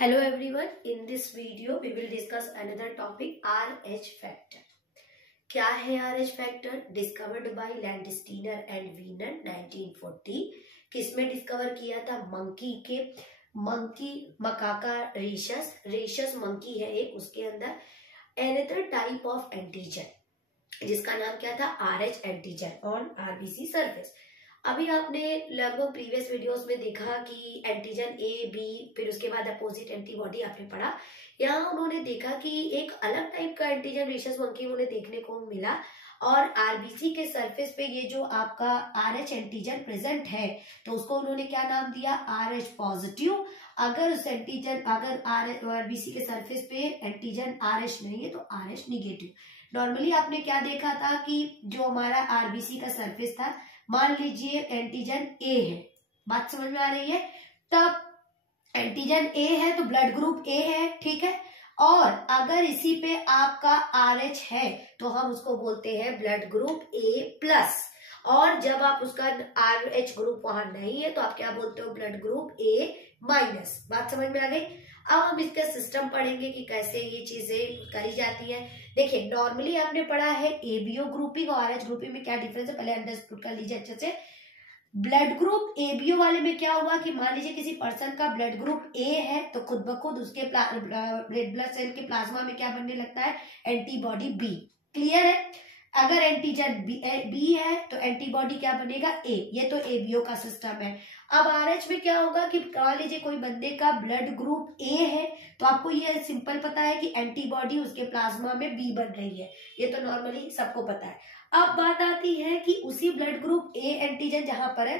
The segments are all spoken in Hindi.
Hello everyone, in this video we will discuss another topic, RH factor. क्या है RH factor? Discovered by Landsteiner and Wiener 1940. किसमें डिस्कवर किया था? मकाका रेशस मंकी है एक, उसके अंदर another type of एंटीजन जिसका नाम क्या था? RH antigen on RBC surface. अभी आपने लगभग प्रीवियस वीडियोस में देखा कि एंटीजन ए बी, फिर उसके बाद अपोजिट एंटीबॉडी आपने पढ़ा. यहाँ उन्होंने देखा कि एक अलग टाइप का एंटीजन रेशस मंकी उन्हें देखने को मिला और आरबीसी के सरफेस पे ये जो आपका आरएच एंटीजन प्रेजेंट है तो उसको उन्होंने क्या नाम दिया? RH positive. अगर उस एंटीजन आरबीसी के सरफेस पे एंटीजन आरएच नहीं है तो आरएच निगेटिव. नॉर्मली आपने क्या देखा था कि जो हमारा आरबीसी का सरफेस था, मान लीजिए एंटीजन ए है, बात समझ में आ रही है? तब एंटीजन ए है तो ब्लड ग्रुप ए है, ठीक है. और अगर इसी पे आपका आरएच है तो हम उसको बोलते हैं ब्लड ग्रुप ए प्लस. और जब आप उसका आरएच ग्रुप वहां नहीं है तो आप क्या बोलते हो? Blood group A minus. बात समझ में आ गई? अब हम इसका सिस्टम पढ़ेंगे कि कैसे ये चीजें करी जाती हैं. देखिए, नॉर्मली आपने पढ़ा है एबीओ ग्रुपिंग और आरएच ग्रुपिंग में क्या डिफरेंस है, पहले अंडरस्टूड कर लीजिए अच्छे से. ब्लड ग्रुप एबीओ वाले में क्या हुआ कि मान लीजिए किसी पर्सन का ब्लड ग्रुप ए है तो खुद ब खुद उसके रेड ब्लड सेल के प्लाज्मा में क्या बनने लगता है? Antibody B. क्लियर है? अगर एंटीजन बी है तो एंटीबॉडी क्या बनेगा? ए. ये तो एबीओ का सिस्टम है. अब आरएच में क्या होगा कि मान लीजिए कोई बंदे का ब्लड ग्रुप ए है तो आपको ये सिंपल पता है कि एंटीबॉडी उसके प्लाज्मा में बी बन रही है. ये तो नॉर्मली सबको पता है. अब बात आती है कि उसी ब्लड ग्रुप ए एंटीजन जहां पर है,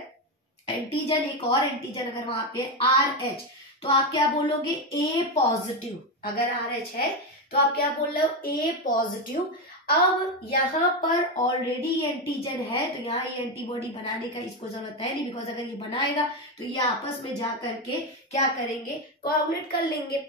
एंटीजन एक और एंटीजन अगर वहां पे आरएच, तो आप क्या बोलोगे? ए पॉजिटिव. अगर आरएच है तो आप क्या बोल रहे हो? ए पॉजिटिव. अब यहाँ पर ऑलरेडी एंटीजन है तो यहाँ ये एंटीबॉडी बनाने का इसको जरूरत है नहीं, बिकॉज अगर ये बनाएगा तो ये आपस में जा करके क्या करेंगे? कोऑगुलेट कर लेंगे.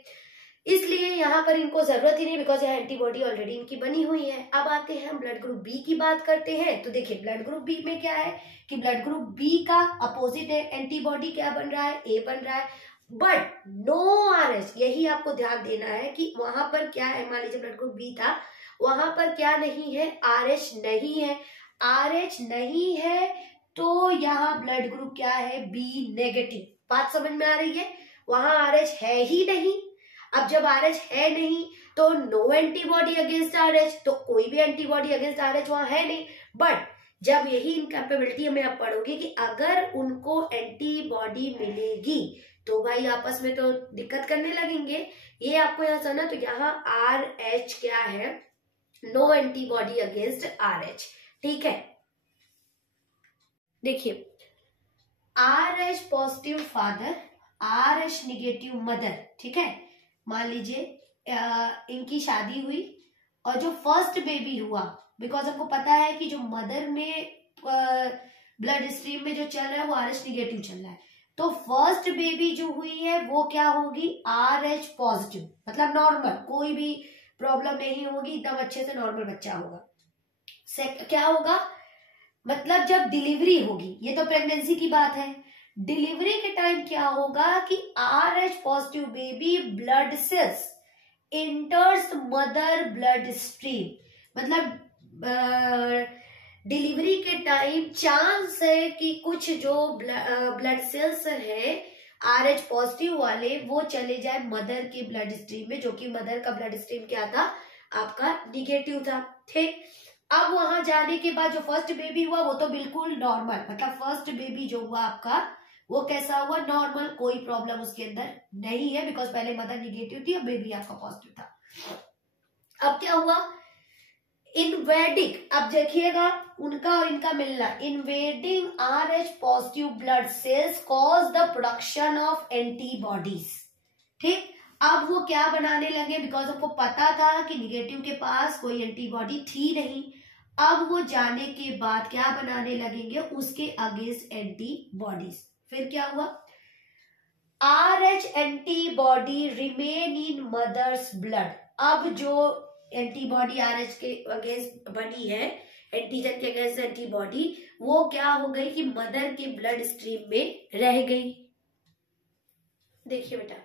इसलिए यहाँ पर इनको जरूरत ही नहीं, बिकॉज यहाँ एंटीबॉडी ऑलरेडी इनकी बनी हुई है. अब आते हैं हम ब्लड ग्रुप बी की बात करते हैं. तो देखिए, ब्लड ग्रुप बी में क्या है कि ब्लड ग्रुप बी का अपोजिट एंटीबॉडी क्या बन रहा है? ए बन रहा है. But no Rh. यही आपको ध्यान देना है कि वहां पर क्या है, मान लीजिए ब्लड ग्रुप बी था, वहां पर क्या नहीं है? आरएच नहीं है. आरएच नहीं है तो यहाँ ब्लड ग्रुप क्या है? B negative. बात समझ में आ रही है? वहां आरएच है ही नहीं. अब जब आरएच है नहीं तो नो एंटीबॉडी अगेंस्ट आरएच, तो कोई भी एंटीबॉडी अगेंस्ट आरएच वहां है नहीं. बट जब यही इनकैपेबिलिटी हमें आप पढ़ोगे कि अगर उनको एंटीबॉडी मिलेगी तो भाई आपस में तो दिक्कत करने लगेंगे. ये आपको यहाँ समझना. तो यहाँ आरएच क्या है? No antibody against Rh. ठीक है. देखिए, Rh positive father, Rh negative mother. ठीक है. मान लीजिए इनकी शादी हुई और जो फर्स्ट बेबी हुआ, बिकॉज हमको पता है कि जो मदर में ब्लड स्ट्रीम में जो चल रहा है वो आरएच निगेटिव चल रहा है, तो फर्स्ट बेबी जो हुई है वो क्या होगी? RH positive. मतलब नॉर्मल, कोई भी प्रॉब्लम नहीं होगी, एकदम अच्छे से नॉर्मल बच्चा होगा. क्या होगा? मतलब जब डिलीवरी होगी, ये तो प्रेगनेंसी की बात है, डिलीवरी के टाइम क्या होगा कि RH positive baby blood cells इंटर्स mother blood stream. मतलब डिलीवरी के टाइम चांस है कि कुछ जो ब्लड सेल्स है आरएच पॉजिटिव वाले वो चले जाए मदर की ब्लड स्ट्रीम में, जो कि मदर का ब्लड स्ट्रीम क्या था? आपका निगेटिव था. ठीक. अब वहां जाने के बाद जो फर्स्ट बेबी हुआ वो तो बिल्कुल नॉर्मल, मतलब फर्स्ट बेबी जो हुआ आपका वो कैसा हुआ? नॉर्मल. कोई प्रॉब्लम उसके अंदर नहीं है, बिकॉज पहले मदर निगेटिव थी और बेबी आपका पॉजिटिव था. अब क्या हुआ? इन्वेडिंग. अब देखिएगा उनका और इनका मिलना. Invading RH positive blood cells cause the production of antibodies. ठीक. अब वो क्या बनाने लगे? बिकॉज उनको पता था कि निगेटिव के पास कोई एंटीबॉडी थी नहीं. अब वो जाने के बाद क्या बनाने लगेंगे? उसके अगेंस्ट एंटीबॉडीज. फिर क्या हुआ? Rh antibody remain in mother's blood. अब जो एंटीबॉडी आरएच के अगेंस्ट बनी है, एंटीजन के अगेंस्ट एंटीबॉडी, वो क्या हो गई कि मदर के ब्लड स्ट्रीम में रह गई. देखिए बेटा,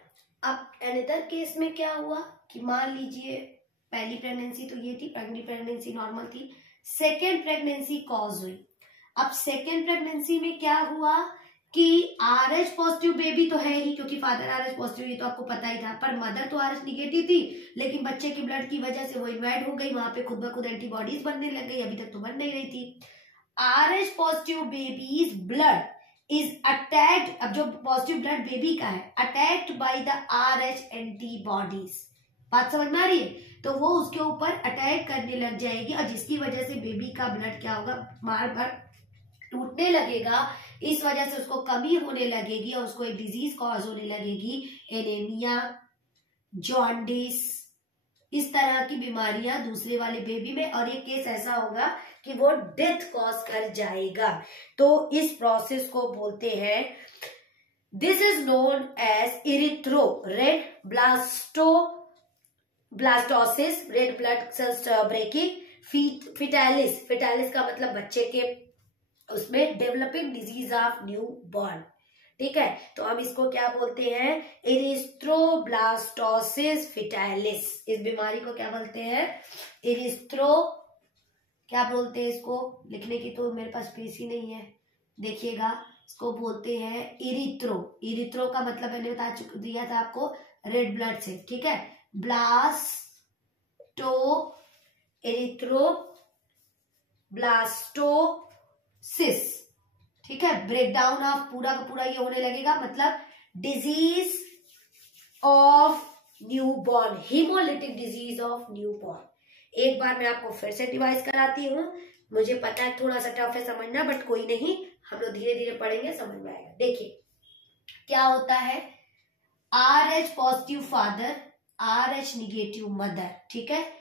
अब अनदर केस में क्या हुआ कि मान लीजिए पहली प्रेगनेंसी तो ये थी, पहली प्रेगनेंसी नॉर्मल थी, सेकेंड प्रेगनेंसी कॉज हुई। अब सेकेंड प्रेगनेंसी में क्या हुआ कि RH पॉजिटिव बेबी तो है ही, क्योंकि फादर RH पॉजिटिव, ये तो आपको पता ही था, पर मदर तो RH निगेटिव थी, लेकिन बच्चे के ब्लड की वजह से वो इन्वाइड हो गई, वहां पे खुद ब खुद एंटीबॉडीज बनने लग गई, अभी तक तो बन नहीं रही थी। RH positive baby's blood is attacked, अब जो पॉजिटिव ब्लड बेबी का है, attacked by the RH antibodies. बात समझ में आ रही है? तो वो उसके ऊपर अटैक करने लग जाएगी और जिसकी वजह से बेबी का ब्लड क्या होगा, बार बार टूटने लगेगा, इस वजह से उसको कमी होने लगेगी और उसको एक डिजीज कॉज होने लगेगी, एनीमिया, जॉन्डिस, इस तरह की बीमारियां दूसरे वाले बेबी में, और ये केस ऐसा होगा कि वो डेथ कॉज कर जाएगा। तो इस प्रोसेस को बोलते हैं, this is known as erythro red blastosis, red blood cells breaking, fetalis, fetalis का मतलब बच्चे के उसमें developing disease of new born. ठीक है, तो हम इसको क्या बोलते हैं, इरिथ्रोब्लास्टोसिस फिटालिस। इस बीमारी को क्या बोलते हैं, क्या बोलते हैं इसको, लिखने की तो मेरे पास स्पेस ही नहीं है, देखिएगा, इसको बोलते हैं इरिथ्रो। इरिथ्रो का मतलब मैंने बता दिया था आपको, रेड ब्लड से। ठीक है, इरिथ्रोब्लास्टोसिस। ठीक है, ब्रेकडाउन ऑफ पूरा का पूरा ये होने लगेगा, मतलब disease of new born, haemolytic disease of new born. एक बार मैं आपको फिर से डिवाइस कराती हूँ, मुझे पता है थोड़ा सा टफ है समझना, बट कोई नहीं, हम लोग धीरे धीरे पढ़ेंगे, समझ में आएगा। देखिए क्या होता है, RH positive father, RH negative mother. ठीक है,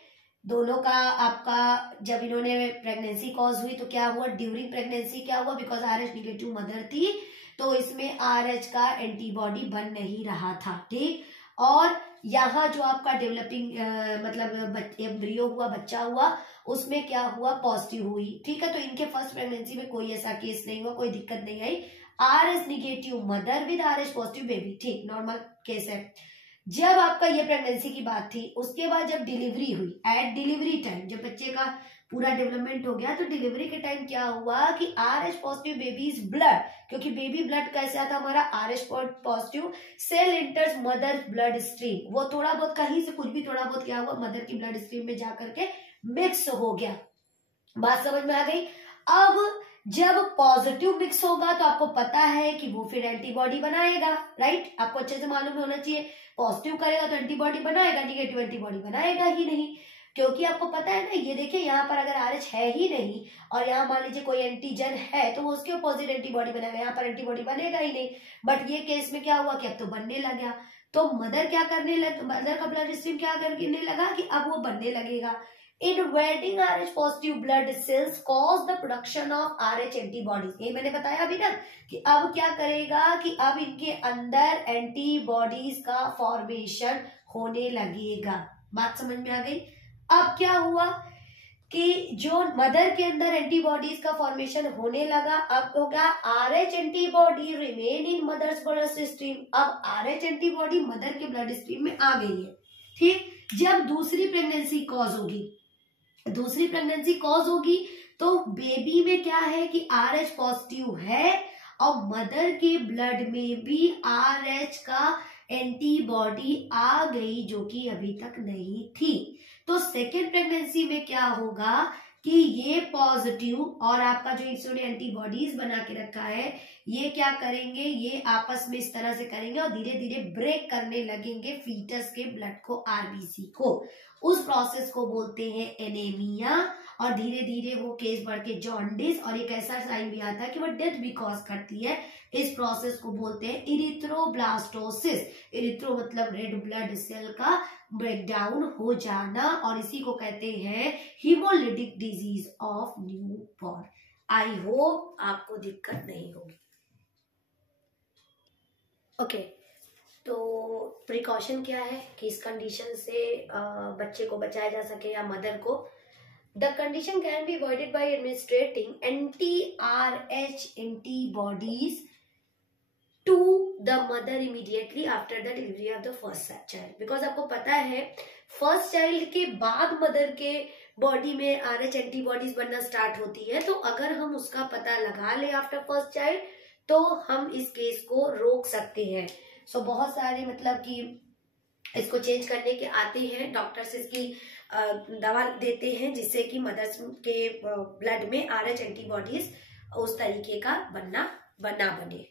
दोनों का आपका जब इन्होंने प्रेगनेंसी कॉज हुई तो क्या हुआ, ड्यूरिंग प्रेगनेंसी क्या हुआ, बिकॉज RH निगेटिव मदर थी तो इसमें RH का एंटीबॉडी बन नहीं रहा था। ठीक, और यहाँ जो आपका डेवलपिंग मतलब एम्ब्रियो हुआ, बच्चा हुआ, उसमें क्या हुआ, पॉजिटिव हुई। ठीक है, तो इनके फर्स्ट प्रेगनेंसी में कोई ऐसा केस नहीं हुआ, कोई दिक्कत नहीं आई, RH negative mother with RH positive baby. ठीक, नॉर्मल केस है। जब आपका ये प्रेगनेंसी की बात थी, उसके बाद जब डिलीवरी हुई, एट डिलीवरी टाइम जब बच्चे का पूरा डेवलपमेंट हो गया, तो डिलीवरी के टाइम क्या हुआ कि RH पॉजिटिव बेबीज ब्लड, क्योंकि बेबी ब्लड कैसे आता हमारा, RH positive cell enters mother blood stream, वो थोड़ा बहुत कहीं से कुछ भी थोड़ा बहुत क्या हुआ, मदर की ब्लड स्ट्रीम में जाकर के मिक्स हो गया। बात समझ में आ गई? अब जब पॉजिटिव मिक्स होगा तो आपको पता है कि वो फिर एंटीबॉडी बनाएगा, राइट, आपको अच्छे से मालूम होना चाहिए, पॉजिटिव करेगा तो एंटीबॉडी बनाएगा, निगेटिव एंटीबॉडी बनाएगा ही नहीं, क्योंकि आपको पता है ना, ये देखिए यहाँ पर अगर RH है ही नहीं और यहाँ मान लीजिए कोई एंटीजन है तो वो उसके अपोजिट एंटीबॉडी बनाएगा, यहाँ पर एंटीबॉडी बनेगा ही नहीं। बट ये केस में क्या हुआ कि अब तो बनने लग गया, तो मदर क्या करने लग, मदर का ब्लड स्ट्रीम क्या करने लगा कि अब वो बनने लगेगा। Invading RH positive blood cells cause the production of RH antibodies। ये मैंने बताया अभी ना कि अब क्या करेगा कि अब इनके अंदर एंटीबॉडीज का फॉर्मेशन होने लगेगा। बात समझ में आ गई? अब क्या हुआ कि जो मदर के अंदर एंटीबॉडीज का फॉर्मेशन होने लगा, अब होगा RH antibody remain in mother's blood stream. अब RH एंटीबॉडी मदर के ब्लड स्ट्रीम में आ गई है। ठीक, जब दूसरी प्रेगनेंसी कॉज होगी तो बेबी में क्या है कि RH पॉजिटिव है और मदर के ब्लड में भी RH का एंटीबॉडी आ गई, जो कि अभी तक नहीं थी। तो सेकेंड प्रेगनेंसी में क्या होगा कि ये पॉजिटिव और आपका जो इसने एंटीबॉडीज बना के रखा है, ये क्या करेंगे, ये आपस में इस तरह से करेंगे और धीरे धीरे ब्रेक करने लगेंगे फीटस के ब्लड को, RBC को। उस प्रोसेस को बोलते हैं एनीमिया, और धीरे धीरे वो केस बढ़ के जॉन्डिस, और एक ऐसा साइन भी आता है कि वो डेथ भी कॉज करती है। इस प्रोसेस को बोलते हैं इरिथ्रोब्लास्टोसिस। इरिथ्रो मतलब रेड ब्लड सेल का ब्रेकडाउन हो जाना, और इसी को कहते हैं haemolytic disease of new born. I hope आपको दिक्कत नहीं होगी। ओके, तो प्रिकॉशन क्या है कि इस कंडीशन से बच्चे को बचाया जा सके या मदर को। The condition can be avoided by administrating anti-RH antibodies to the mother immediately after the delivery of the first child. Because आपको पता है फर्स्ट चाइल्ड के बाद मदर के बॉडी में RH एंटीबॉडीज बनना स्टार्ट होती है, तो अगर हम उसका पता लगा ले आफ्टर फर्स्ट चाइल्ड तो हम इस केस को रोक सकते हैं। सो बहुत सारे मतलब कि इसको चेंज करने के आते हैं, डॉक्टर्स इसकी दवा देते हैं जिससे कि मदर्स के ब्लड में RH एंटीबॉडीज उस तरीके का बना बने।